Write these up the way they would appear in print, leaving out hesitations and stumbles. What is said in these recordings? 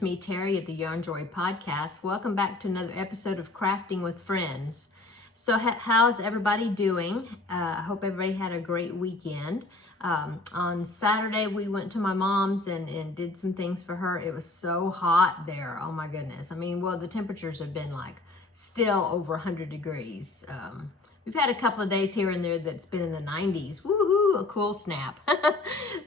It's me, Terry, at the Yarnjoy podcast. Welcome back to another episode of Crafting with Friends. So how's everybody doing? I hope everybody had a great weekend. On Saturday, we went to my mom's and did some things for her. It was so hot there. Oh my goodness. I mean, well, the temperatures have been like still over 100 degrees. We've had a couple of days here and there that's been in the 90s. Woohoo, a cool snap.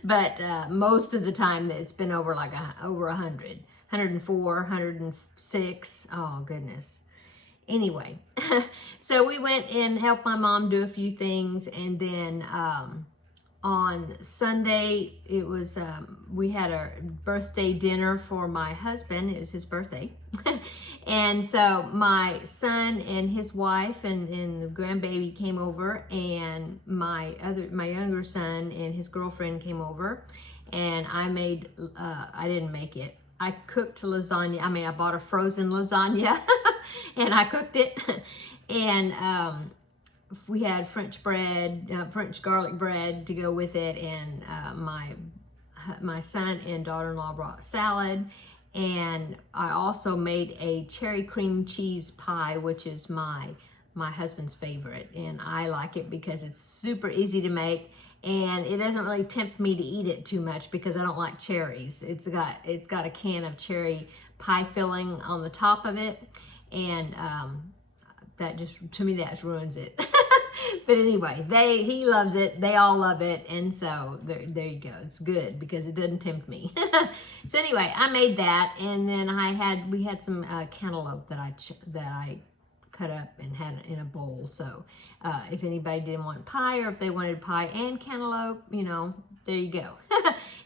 But most of the time it's been over like over 100, 104, 106. Oh goodness. Anyway, so we went and helped my mom do a few things, and then on Sunday it was we had a birthday dinner for my husband. It was his birthday. And so my son and his wife and the grandbaby came over, and my younger son and his girlfriend came over, and I made I didn't make it. I cooked lasagna. I mean, I bought a frozen lasagna and I cooked it. And we had French bread, French garlic bread to go with it. And my son and daughter-in-law brought salad. And I also made a cherry cream cheese pie, which is my husband's favorite. And I like it because it's super easy to make. And it doesn't really tempt me to eat it too much because I don't like cherries. It's got a can of cherry pie filling on the top of it, and that just, to me, that ruins it. But anyway, he loves it. They all love it, and so there you go. It's good because it doesn't tempt me. So anyway, I made that, and then we had some cantaloupe that I cut up and had in a bowl. So if anybody didn't want pie, or if they wanted pie and cantaloupe, there you go.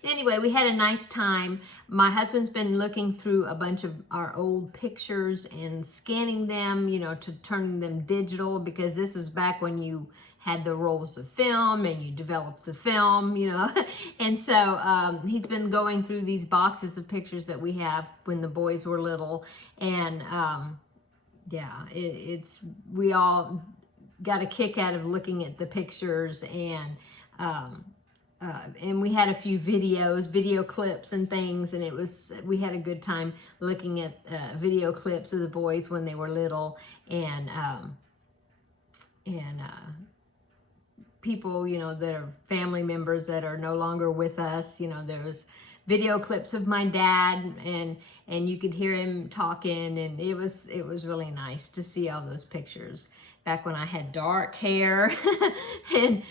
Anyway, we had a nice time. My husband's been looking through a bunch of our old pictures and scanning them, to turning them digital, because this is back when you had the rolls of film and you developed the film, And so he's been going through these boxes of pictures that we have when the boys were little, and yeah, we all got a kick out of looking at the pictures, and we had a few video clips and things, and we had a good time looking at video clips of the boys when they were little, and people, that are family members that are no longer with us. There was video clips of my dad, and you could hear him talking, and it was really nice to see all those pictures back when I had dark hair and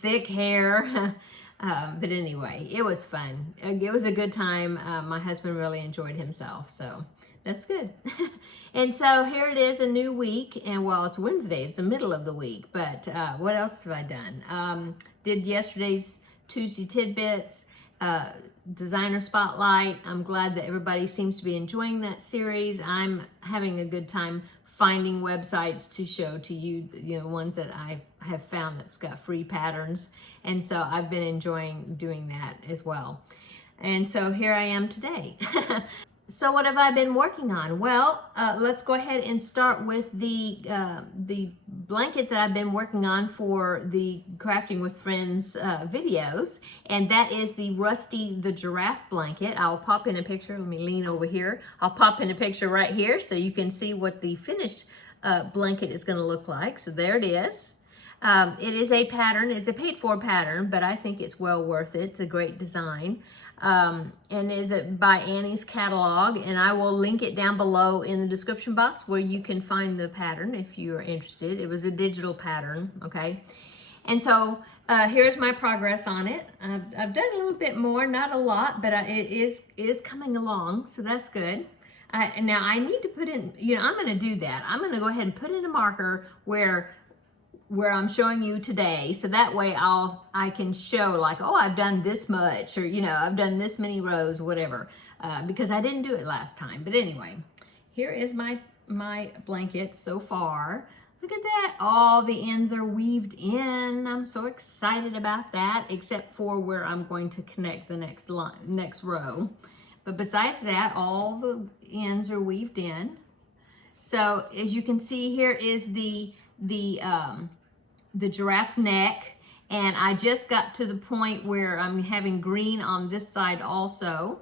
thick hair. But anyway, it was fun. It was a good time. My husband really enjoyed himself, so that's good. And so here it is, a new week, and well, it's Wednesday. It's the middle of the week, but what else have I done? Did yesterday's Tuesday Tidbits, Designer Spotlight. I'm glad that everybody seems to be enjoying that series. I'm having a good time finding websites to show to you, ones that I have found that's got free patterns. And so I've been enjoying doing that as well. And so here I am today. So what have I been working on? Well, let's go ahead and start with the blanket that I've been working on for the Crafting with Friends videos, and that is the Rusty the Giraffe blanket. I'll pop in a picture. Let me lean over here. I'll pop in a picture right here so you can see what the finished blanket is going to look like. So there it is. It is a pattern. It's a paid-for pattern, but I think it's well worth it. It's a great design. And is it by Annie's catalog, and I will link it down below in the description box where you can find the pattern if you're interested. It was a digital pattern, okay? And so here's my progress on it. I've done a little bit more, not a lot, but it is coming along, so that's good. Now I need to put in, I'm going to do that. I'm going to go ahead and put in a marker where I'm showing you today, so that way I can show like, oh, I've done this much, or I've done this many rows, whatever, because I didn't do it last time. But anyway, here is my blanket so far. Look at that, all the ends are weaved in. I'm so excited about that, except for where I'm going to connect the next row. But besides that, all the ends are weaved in. So as you can see, here is the giraffe's neck, and I just got to the point where I'm having green on this side also,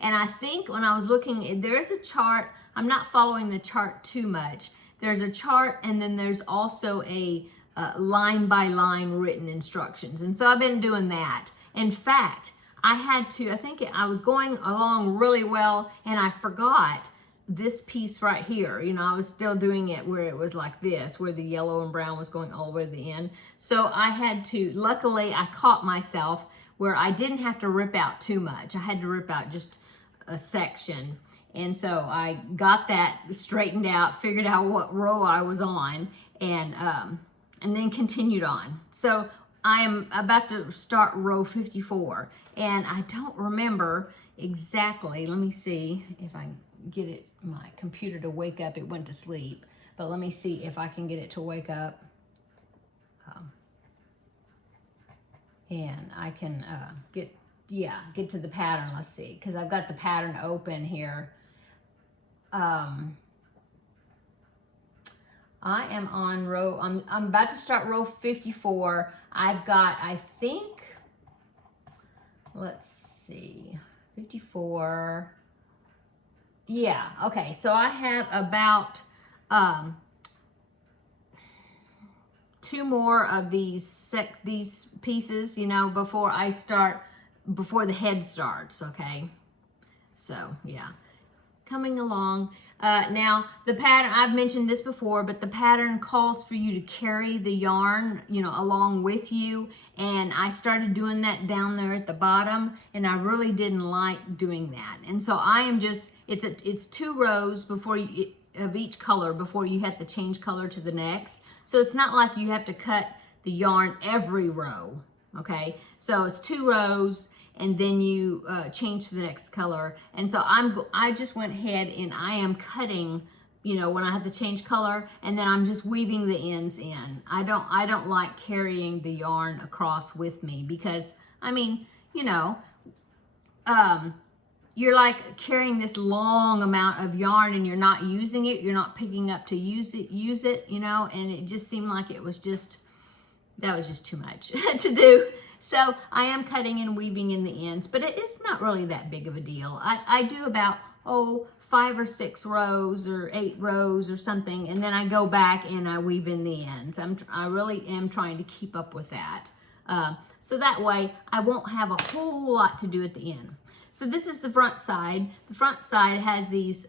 And I think when I was looking, there is a chart. I'm not following the chart too much. There's a chart, and then there's also a line by line written instructions. And so I've been doing that. In fact, I was going along really well, and I forgot this piece right here. You know, I was still doing it where it was like this, where the yellow and brown was going all the way to the end. So I had to, luckily I caught myself where I didn't have to rip out too much. I had to rip out just a section. And so I got that straightened out, figured out what row I was on, and then continued on. So I am about to start row 54, and I don't remember exactly. Let me see if I get it, my computer to wake up. It went to sleep, but let me see if I can get it to wake up. And I can get to the pattern. Let's see, because I've got the pattern open here. I am on row, I'm about to start row 54. I've got, I think, let's see, 54. Yeah, okay, so I have about 2 more of these pieces, you know, before the head starts, okay? So, yeah, coming along. Now, the pattern, I've mentioned this before, but the pattern calls for you to carry the yarn, you know, along with you. And I started doing that down there at the bottom, and I really didn't like doing that. And so I am just, it's 2 rows before you, of each color before you have to change color to the next. So it's not like you have to cut the yarn every row, okay? So it's 2 rows, and then you change to the next color. And so I just went ahead and I am cutting, you know, when I have to change color, and then I'm just weaving the ends in. I don't like carrying the yarn across with me, because I mean, you know, you're like carrying this long amount of yarn and you're not using it. You're not picking up to use it, you know, and it just seemed like that was just too much to do. So I am cutting and weaving in the ends, but it's not really that big of a deal. I do about, 5 or 6 rows or 8 rows or something, and then I go back and I weave in the ends. I really am trying to keep up with that. So that way I won't have a whole lot to do at the end. So this is the front side. The front side has these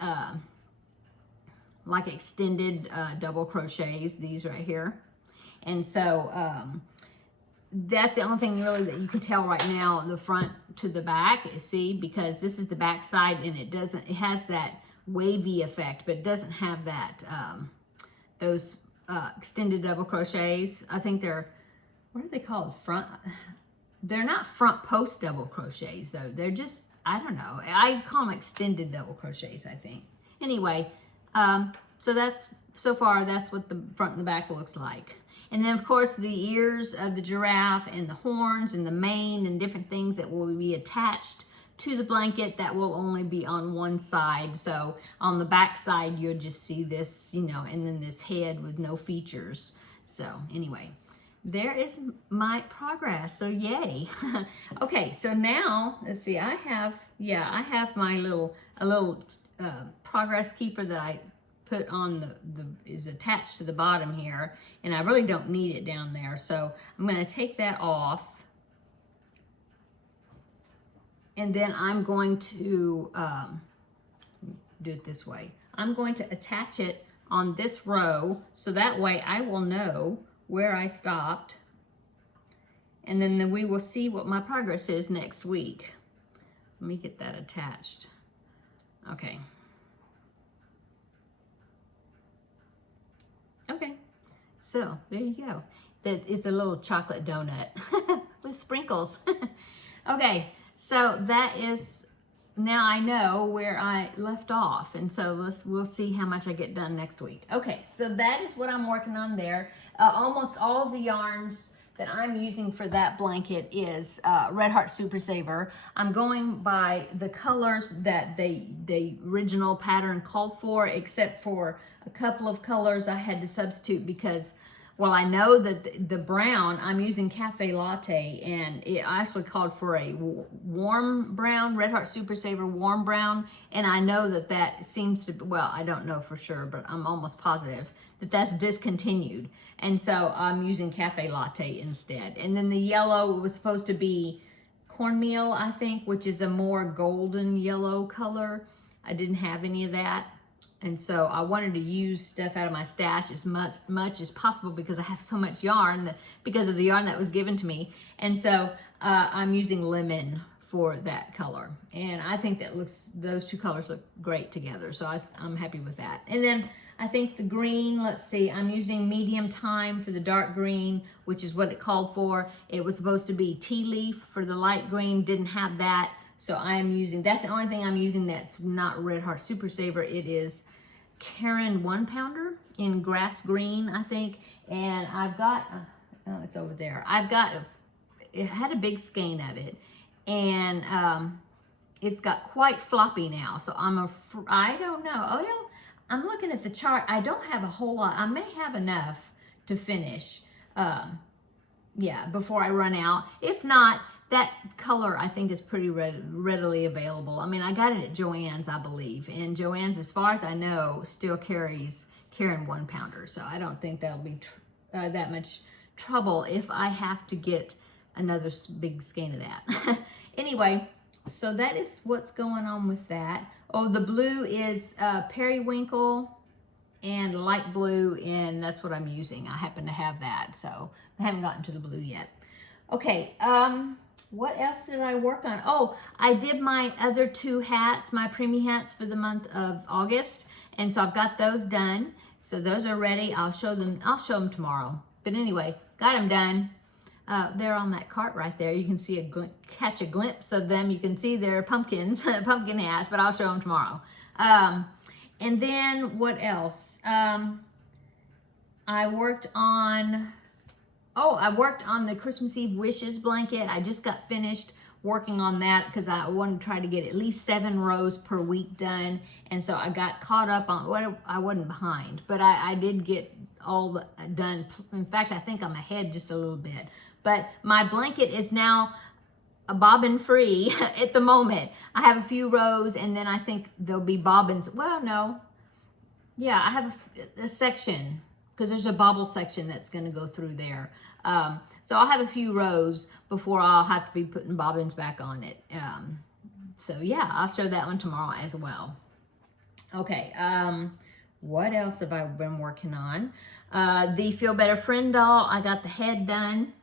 like extended double crochets, these right here. And so that's the only thing really that you can tell right now, the front to the back, see, because this is the back side, and it has that wavy effect, but it doesn't have that, those extended double crochets. I think they're, what are they called? They're not front post double crochets though. They're just, I don't know. I call them extended double crochets, I think. Anyway, so far that's what the front and the back looks like. And then, of course, the ears of the giraffe and the horns and the mane and different things that will be attached to the blanket, that will only be on one side. So on the back side, you'll just see this, you know, and then this head with no features. So anyway, there is my progress. So yay. Okay, so now, let's see, I have my little progress keeper that I put on is attached to the bottom here, and I really don't need it down there. So I'm going to take that off, and then I'm going to do it this way. I'm going to attach it on this row, so that way I will know where I stopped, and then we will see what my progress is next week. So let me get that attached. Okay. Okay, so there you go. It's a little chocolate donut with sprinkles. Okay, so that is, now I know where I left off, and so we'll see how much I get done next week. Okay, so that is what I'm working on there. Almost all of the yarns that I'm using for that blanket is Red Heart Super Saver. I'm going by the colors that the original pattern called for, except for a couple of colors I had to substitute because Well, I know that the brown, I'm using Cafe Latte, and it actually called for a warm brown, Red Heart Super Saver warm brown, and I know that that seems to, well, I don't know for sure, but I'm almost positive that that's discontinued, and so I'm using Cafe Latte instead. And then the yellow was supposed to be cornmeal, I think, which is a more golden yellow color. I didn't have any of that. And so I wanted to use stuff out of my stash as much as possible because I have so much yarn, because of the yarn that was given to me. And so I'm using lemon for that color. And I think that those two colors look great together. So I'm happy with that. And then I think the green, let's see, I'm using medium thyme for the dark green, which is what it called for. It was supposed to be tea leaf for the light green, didn't have that. So I am using, that's the only thing I'm using that's not Red Heart Super Saver. It is Karen 1 pounder in grass green, I think. And I've got, oh, it's over there. It had a big skein of it. And it's got quite floppy now. So I don't know. Oh, yeah, I'm looking at the chart. I don't have a whole lot. I may have enough to finish, yeah, before I run out. If not, that color, I think, is pretty readily available. I mean, I got it at Joann's, I believe. And Joann's, as far as I know, still carries Karen 1 pounder. So I don't think that'll be that much trouble if I have to get another big skein of that. Anyway, so that is what's going on with that. Oh, the blue is periwinkle and light blue, and that's what I'm using. I happen to have that, so I haven't gotten to the blue yet. Okay, what else did I work on? Oh, I did my other 2 hats, my preemie hats for the month of August. And so I've got those done. So those are ready. I'll show them tomorrow. But anyway, got them done. They're on that cart right there. You can see catch a glimpse of them. You can see they're pumpkins, pumpkin hats, but I'll show them tomorrow. And then what else? I worked on the Christmas Eve wishes blanket. I just got finished working on that because I wanted to try to get at least 7 rows per week done. And so I got caught up on what I wasn't behind, but I did get all done. In fact, I think I'm ahead just a little bit. But my blanket is now bobbin free at the moment. I have a few rows, and then I think there'll be bobbins. Well, no. Yeah, I have a section, because there's a bobble section that's going to go through there. So I'll have a few rows before I'll have to be putting bobbins back on it. So yeah, I'll show that one tomorrow as well. Okay, what else have I been working on? The Feel Better Friend doll, I got the head done.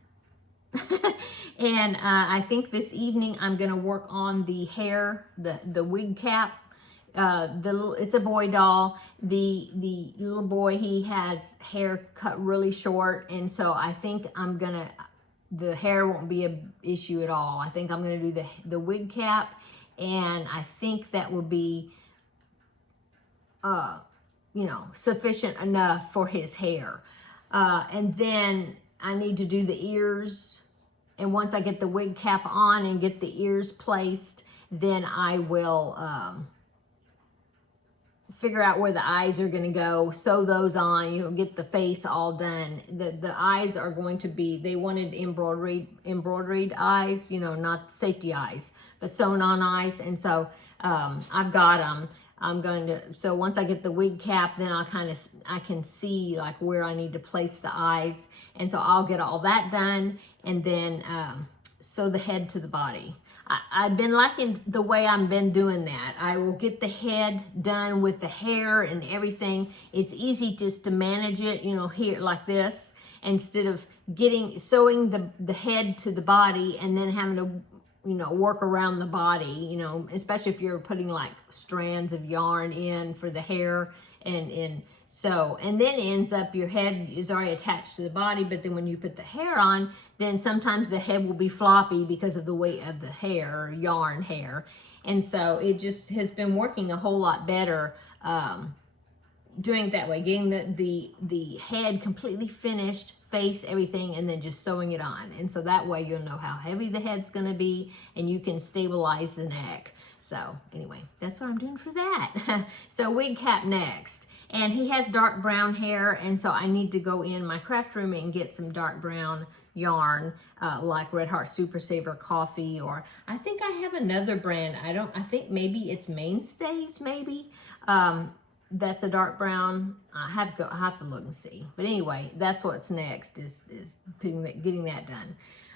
And I think this evening I'm going to work on the hair, the wig cap. It's a boy doll. The little boy, he has hair cut really short, and so I think the hair won't be an issue at all. I think I'm gonna do the wig cap, and I think that will be sufficient enough for his hair. And then I need to do the ears, and once I get the wig cap on and get the ears placed, then I will figure out where the eyes are going to go, sew those on, get the face all done. The eyes are going to be, they wanted embroidered eyes, not safety eyes, but sewn on eyes. And so I've got them. So once I get the wig cap, then I can see like where I need to place the eyes. And so I'll get all that done, and then sew the head to the body. I've been liking the way I've been doing that. I will get the head done with the hair and everything. It's easy just to manage it, here like this, instead of sewing the head to the body and then having to, work around the body, especially if you're putting like strands of yarn in for the hair and then ends up your head is already attached to the body, but then when you put the hair on, then sometimes the head will be floppy because of the weight of the hair, or yarn hair. And so it just has been working a whole lot better doing it that way, getting the head completely finished, face, everything, and then just sewing it on. And so that way you'll know how heavy the head's gonna be, and you can stabilize the neck. So anyway, that's what I'm doing for that. So wig cap next. And he has dark brown hair, and so I need to go in my craft room and get some dark brown yarn, like Red Heart Super Saver Coffee, or I think I have another brand. I think maybe it's Mainstays, maybe. That's a dark brown. I have to look and see. But anyway, that's what's next, is getting that done.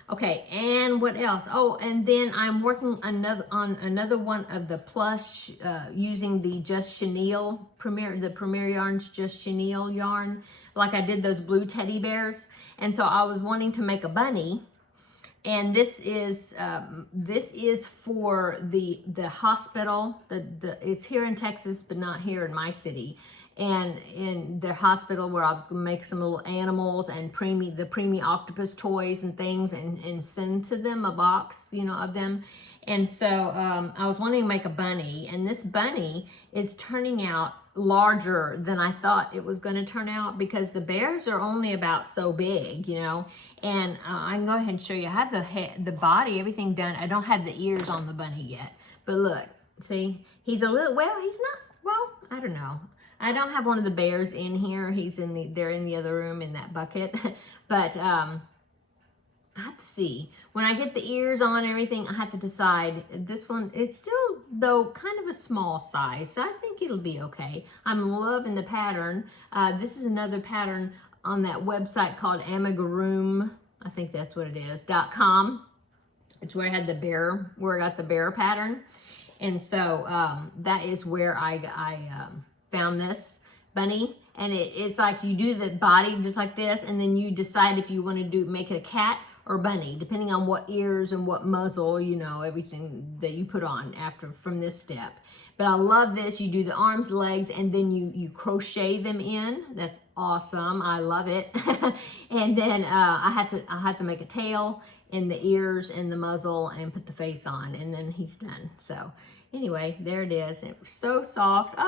Okay, and what else? Oh, and then I'm working on another one of the Plush, using the Just Chenille the Premier Yarns Just Chenille yarn, like I did those blue teddy bears. And so I was wanting to make a bunny, and this is for the hospital. It's here in Texas, but not here in my city. And in their hospital, where I was going to make some little animals and the preemie octopus toys and things, and send to them a box, of them. And so I was wanting to make a bunny, and this bunny is turning out larger than I thought it was going to turn out, because the bears are only about so big, and I can go ahead and show you. I have the head, the body, everything done. I don't have the ears on the bunny yet, but look, see, he's a little, he's not, I don't know. I don't have one of the bears in here. They're in the other room in that bucket. But I have to see. When I get the ears on and everything, I have to decide. This one, it's still, though, kind of a small size, so I think it'll be okay. I'm loving the pattern. This is another pattern on that website called Amigururum, I think that's what it is, .com. It's where I got the bear pattern. And so that is where I found this bunny. And it's like you do the body just like this, and then you decide if you want to make it a cat or bunny, depending on what ears and what muzzle, everything that you put on from this step. But I love this. You do the arms, legs, and then you crochet them in. That's awesome. I love it. And then I have to make a tail and the ears and the muzzle and put the face on, and then he's done. So anyway, there it is. It was so soft.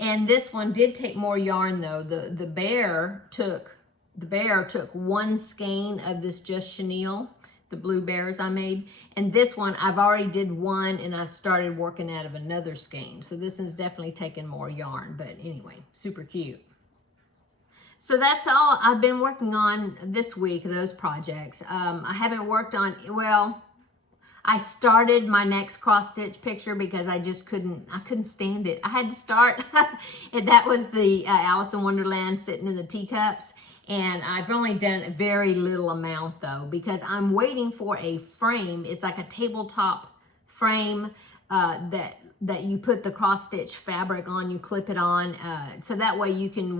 And this one did take more yarn though. The bear took one skein of this Just Chenille, the blue bears I made. And this one, I've already did one, and I started working out of another skein. So this is definitely taking more yarn, but anyway, super cute. So that's all I've been working on this week, those projects. I haven't worked on, I started my next cross stitch picture because I couldn't stand it. I had to start, and that was the Alice in Wonderland sitting in the teacups. And I've only done a very little amount though, because I'm waiting for a frame. It's like a tabletop frame that you put the cross stitch fabric on, you clip it on, so that way you can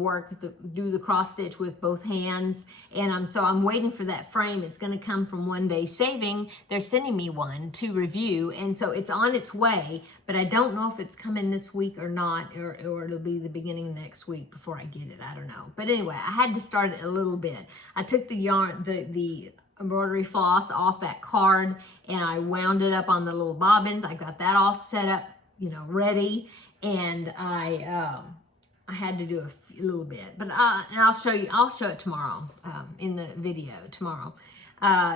do the cross stitch with both hands. And so I'm waiting for that frame. It's going to come from One Day Saving. They're sending me one to review, and so it's on its way, but I don't know if it's coming this week or not, or it'll be the beginning of next week before I get it. I don't know. But anyway, I had to start it a little bit. I took the yarn, the embroidery floss off that card, and I wound it up on the little bobbins. I got that all set up, ready, and I had to do a little bit, but and I'll show it tomorrow, in the video tomorrow.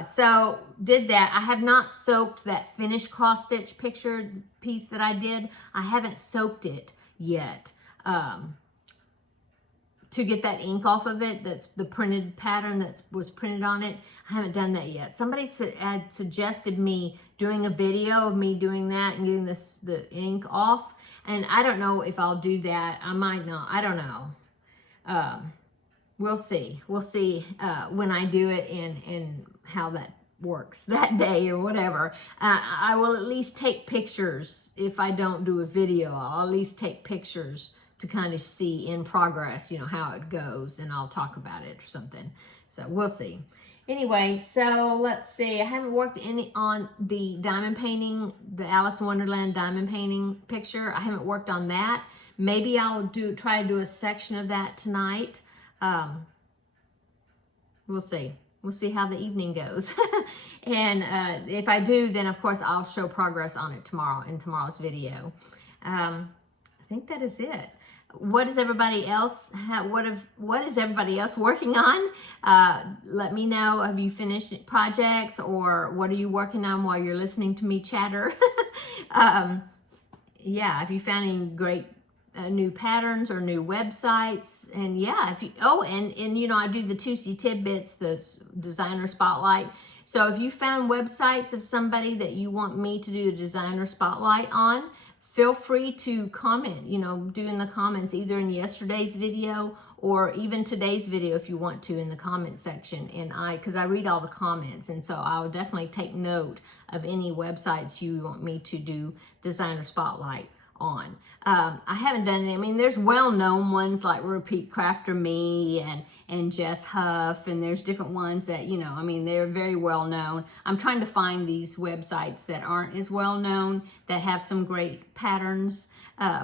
So did that. I have not soaked that finished cross stitch picture piece that I did. I haven't soaked it yet, to get that ink off of it. That's the printed pattern that was printed on it. I haven't done that yet. Somebody had suggested me doing a video of me doing that and getting the ink off. And I don't know if I'll do that. I might not. I don't know. We'll see. We'll see when I do it and how that works that day or whatever. I will at least take pictures. If I don't do a video, I'll at least take pictures to kind of see in progress, how it goes, and I'll talk about it or something. So we'll see. Anyway, so let's see. I haven't worked on the diamond painting, the Alice in Wonderland diamond painting picture. I haven't worked on that. Maybe I'll try to do a section of that tonight. We'll see. We'll see how the evening goes. And if I do, then of course I'll show progress on it tomorrow in tomorrow's video. I think that is it. What is everybody else? What is everybody else working on? Let me know. Have you finished projects, or what are you working on while you're listening to me chatter? Yeah, if you found any great new patterns or new websites. And yeah, if you, and you know, I do the Tuesday Tidbits, the designer spotlight. So if you found websites of somebody that you want me to do a designer spotlight on, feel free to comment, you know, do in the comments, either in yesterday's video or even today's video if you want to, in the comment section. And because I read all the comments, and so I'll definitely take note of any websites you want me to do designer spotlight on. I haven't done any. I mean, there's well-known ones like Repeat Crafter Me and Jess Huff, and there's different ones that, you know, I mean, they're very well known. I'm trying to find these websites that aren't as well known, that have some great patterns,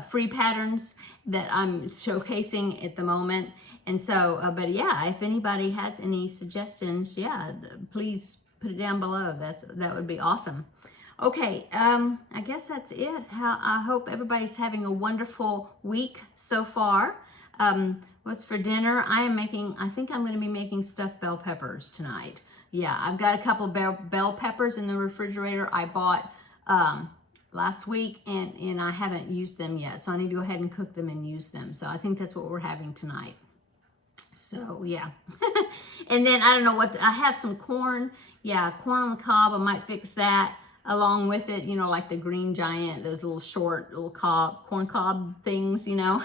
free patterns that I'm showcasing at the moment. And so, but yeah, if anybody has any suggestions, yeah, please put it down below. That would be awesome. Okay, I guess that's it. I hope everybody's having a wonderful week so far. What's for dinner? I think I'm going to be making stuffed bell peppers tonight. Yeah, I've got a couple of bell peppers in the refrigerator I bought last week, and I haven't used them yet. So I need to go ahead and cook them and use them. So I think that's what we're having tonight. So yeah. And then I don't know I have some corn. Yeah, corn on the cob. I might fix that along with it, you know, like the Green Giant, those little short little corn cob things, you know.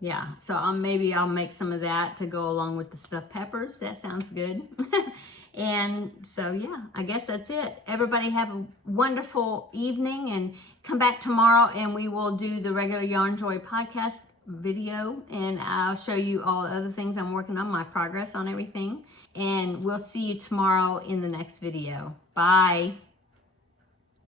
Yeah, so maybe I'll make some of that to go along with the stuffed peppers. That sounds good. And so yeah, I guess that's it. Everybody have a wonderful evening, and come back tomorrow and we will do the regular Yarnjoy podcast video, and I'll show you all the other things I'm working on, my progress on everything. And we'll see you tomorrow in the next video. Bye.